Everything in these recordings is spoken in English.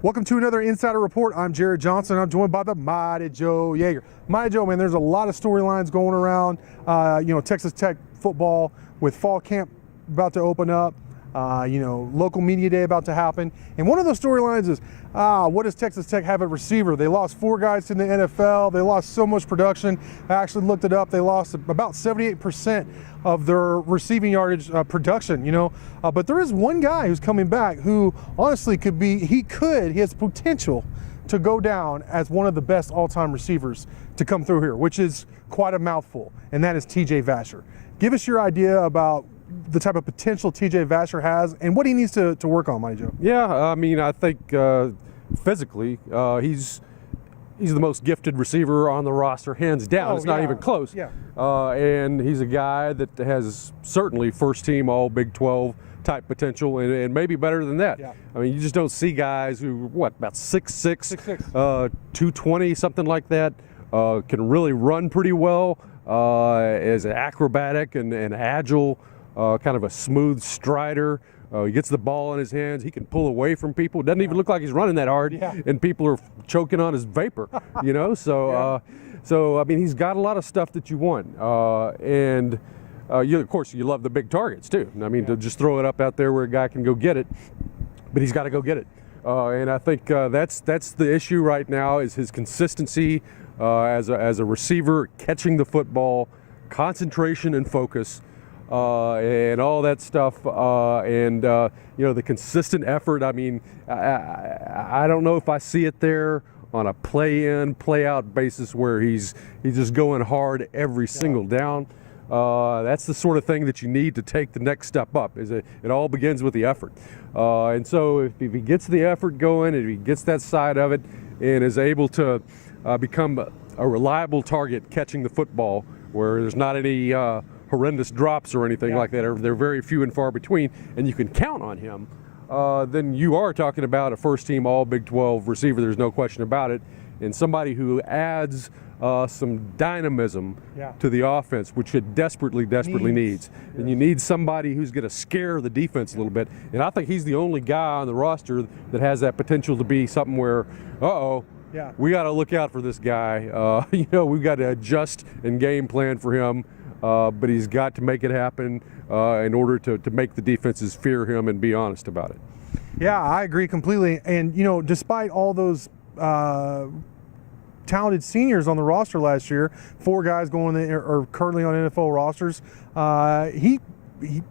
Welcome to another Insider Report. I'm Jarret Johnson. I'm joined by the mighty Joe Yeager. Mighty Joe, man, there's a lot of storylines going around. Texas Tech football with fall camp about to open up. Local media day about to happen. And one of those storylines is, what does Texas Tech have at receiver? They lost 4 guys to the NFL. They lost so much production. I actually looked it up. They lost about 78% of their receiving yardage production, But there is one guy who's coming back who honestly he has potential to go down as one of the best all-time receivers to come through here, which is quite a mouthful, and that is TJ Vasher. Give us your idea about the type of potential TJ Vasher has and what he needs to work on, Mighty Joe. Yeah, I think physically he's the most gifted receiver on the roster, hands down. It's not even close. Yeah. And he's a guy that has certainly first team all Big 12 type potential and maybe better than that. Yeah. I mean, you just don't see guys who, about 6'6", 220, something like that, can really run pretty well, is acrobatic and agile, kind of a smooth strider. He gets the ball in his hands. He can pull away from people. It doesn't even look like he's running that hard, and people are choking on his vapor, So, I mean, he's got a lot of stuff that you want, and of course, you love the big targets too. I mean, to just throw it up out there where a guy can go get it, but he's got to go get it. And I think that's the issue right now is his consistency as a receiver, catching the football, concentration and focus. And all that stuff, the consistent effort. I mean, I don't know if I see it there on a play-in, play-out basis where he's just going hard every single down. That's the sort of thing that you need to take the next step up. It all begins with the effort. And so if he gets the effort going, if he gets that side of it, and is able to become a reliable target catching the football, where there's not any horrendous drops or anything like that. They're very few and far between, and you can count on him, then you are talking about a first-team all Big 12 receiver. There's no question about it, and somebody who adds some dynamism to the offense, which it desperately needs. And you need somebody who's going to scare the defense a little bit, and I think he's the only guy on the roster that has that potential to be something where, we got to look out for this guy. We've got to adjust and game plan for him. But he's got to make it happen in order to make the defenses fear him and be honest about it. Yeah, I agree completely. And, despite all those talented seniors on the roster last year, 4 guys are currently on NFL rosters,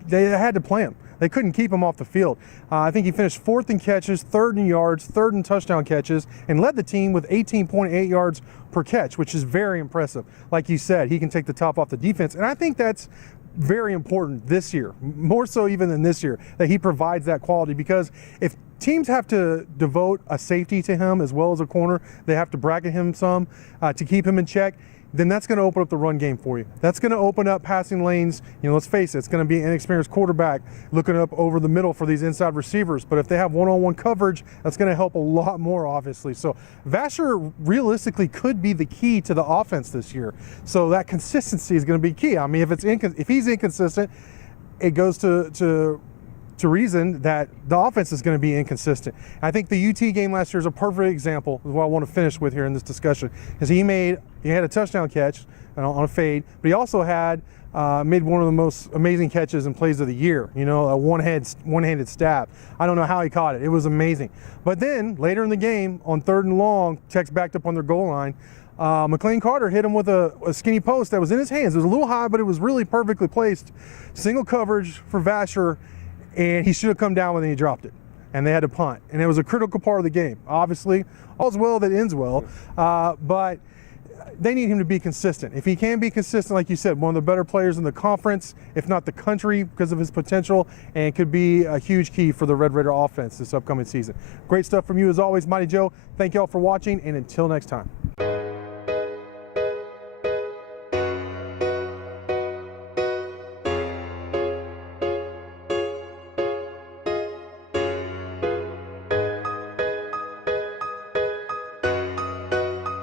they had to play him. They couldn't keep him off the field. I think he finished 4th in catches, 3rd in yards, 3rd in touchdown catches, and led the team with 18.8 yards per catch, which is very impressive. Like you said, he can take the top off the defense, and I think that's very important this year, more so even than this year, that he provides that quality, because if teams have to devote a safety to him as well as a corner, they have to bracket him some to keep him in check, then that's going to open up the run game for you. That's going to open up passing lanes. Let's face it, it's going to be an inexperienced quarterback looking up over the middle for these inside receivers. But if they have one-on-one coverage, that's going to help a lot more, obviously. So Vasher realistically could be the key to the offense this year. So that consistency is going to be key. I mean, if he's inconsistent, it goes to reason that the offense is going to be inconsistent. I think the UT game last year is a perfect example of what I want to finish with here in this discussion, because he had a touchdown catch on a fade, but he also made one of the most amazing catches and plays of the year, a one-handed stab. I don't know how he caught it. It was amazing. But then later in the game, on 3rd and long, Tech's backed up on their goal line. McLean Carter hit him with a skinny post that was in his hands. It was a little high, but it was really perfectly placed. Single coverage for Vasher, and he should have come down with it, and he dropped it. And they had to punt. And it was a critical part of the game. Obviously, all's well that ends well, but they need him to be consistent. If he can be consistent, like you said, one of the better players in the conference, if not the country, because of his potential, and could be a huge key for the Red Raider offense this upcoming season. Great stuff from you as always, Mighty Joe. Thank y'all for watching, and until next time.